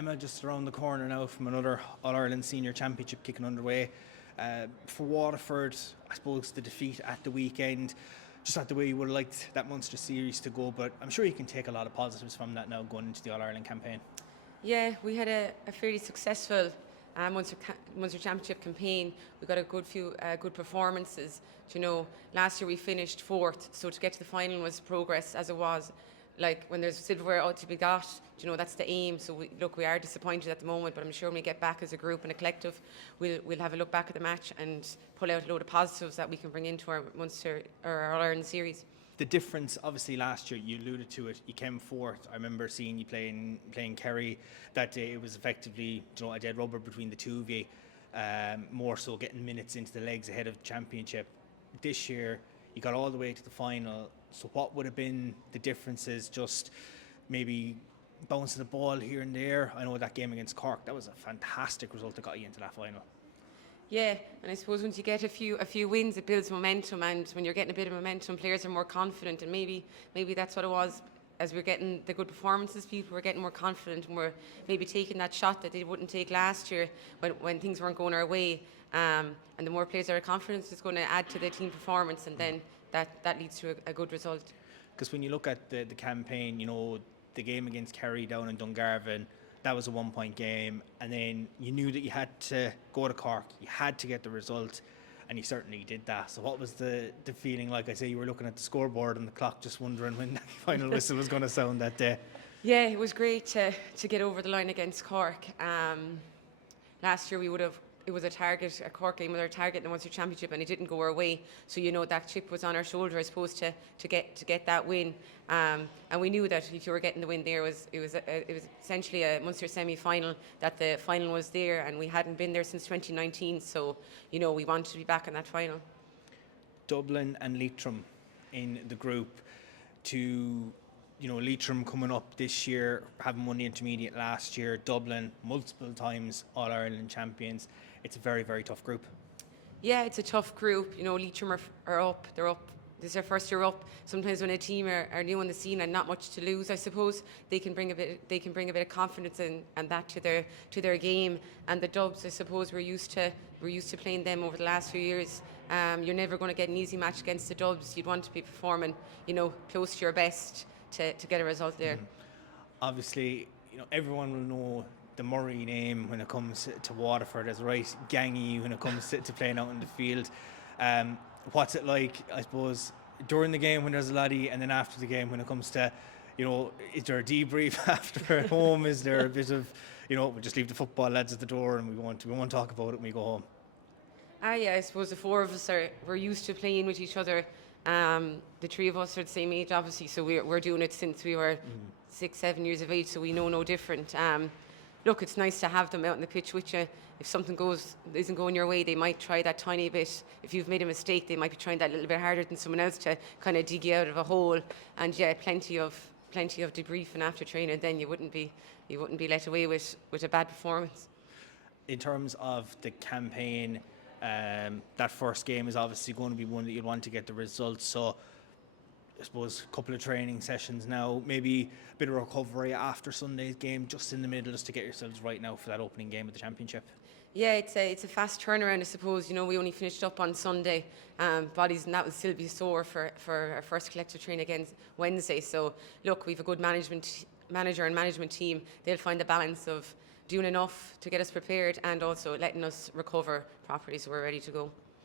Emma, just around the corner now from another All-Ireland Senior Championship kicking underway. For Waterford, I suppose the defeat at the weekend, just not the way you would have liked that Munster series to go, but I'm sure you can take a lot of positives from that now going into the All-Ireland campaign. Yeah, we had a fairly successful Munster Championship campaign. We got a good performances. You know, last year we finished fourth, so to get to the final was progress, as it was. Like when there's silverware out to be got, you know, that's the aim. So we are disappointed at the moment, but I'm sure when we get back as a group and a collective, we'll have a look back at the match and pull out a load of positives that we can bring into our Munster or our All-Ireland series. The difference, obviously, last year, you alluded to it, you came fourth. I remember seeing you playing Kerry that day. It was effectively, you know, a dead rubber between the two of you, more so getting minutes into the legs ahead of the championship. This year, you got all the way to the final. So what would have been the differences? Just maybe bouncing the ball here and there. I know that game against Cork, that was a fantastic result that got you into that final. Yeah, and I suppose once you get a few wins, it builds momentum, and when you're getting a bit of momentum, players are more confident, and maybe that's what it was. As we're getting the good performances, people were getting more confident, and we're maybe taking that shot that they wouldn't take last year when things weren't going our way. And the more players are confident, it's going to add to the team performance, and then that leads to a good result. Because when you look at the campaign, you know, the game against Kerry down in Dungarvan, that was a 1 point game, and then you knew that you had to go to Cork, you had to get the result, and you certainly did that. So what was the feeling like? I say you were looking at the scoreboard and the clock, just wondering when that final whistle was going to sound that day. Yeah, it was great to get over the line against Cork. Last year it was a Cork game was our target in the Munster Championship, and it didn't go our way. So you know that chip was on our shoulder, I suppose, to get that win. And we knew that if you were getting the win there, it was essentially a Munster semi-final. That the final was there, and we hadn't been there since 2019. So you know we wanted to be back in that final. Dublin and Leitrim in the group. Leitrim coming up this year, having won the intermediate last year. Dublin, multiple times All-Ireland champions. It's a very, very tough group. Yeah, it's a tough group. You know, Leitrim are up. They're up. This is their first year up. Sometimes when a team are new on the scene and not much to lose, I suppose they can bring a bit of confidence and that to their game. And the Dubs, I suppose, we're used to playing them over the last few years. You're never going to get an easy match against the Dubs. You'd want to be performing, you know, close to your best to get a result there. Obviously, you know, everyone will know the Murray name when it comes to Waterford as right gangy when it comes to playing out in the field. What's it like, I suppose, during the game when there's a laddie, and then after the game when it comes to, you know, is there a debrief after at home? Is there a bit of, you know, we just leave the football lads at the door and we won't talk about it when we go home? Yeah, I suppose the four of us we're used to playing with each other. The three of us are the same age, obviously, so we're doing it since we were 6-7 years of age, so we know no different. Look, it's nice to have them out on the pitch with you. If something isn't going your way, they might try that tiny bit. If you've made a mistake, they might be trying that little bit harder than someone else to kind of dig you out of a hole. And yeah, plenty of debriefing after training. Then you wouldn't be let away with a bad performance. In terms of the campaign, that first game is obviously going to be one that you'd want to get the results. So I suppose a couple of training sessions now, maybe a bit of recovery after Sunday's game, just in the middle, just to get yourselves right now for that opening game of the championship. Yeah, it's a fast turnaround, I suppose. You know, we only finished up on Sunday. Bodies and that will still be sore for our first collective training again Wednesday. So look, we've a good manager and management team. They'll find the balance of doing enough to get us prepared and also letting us recover properly so we're ready to go.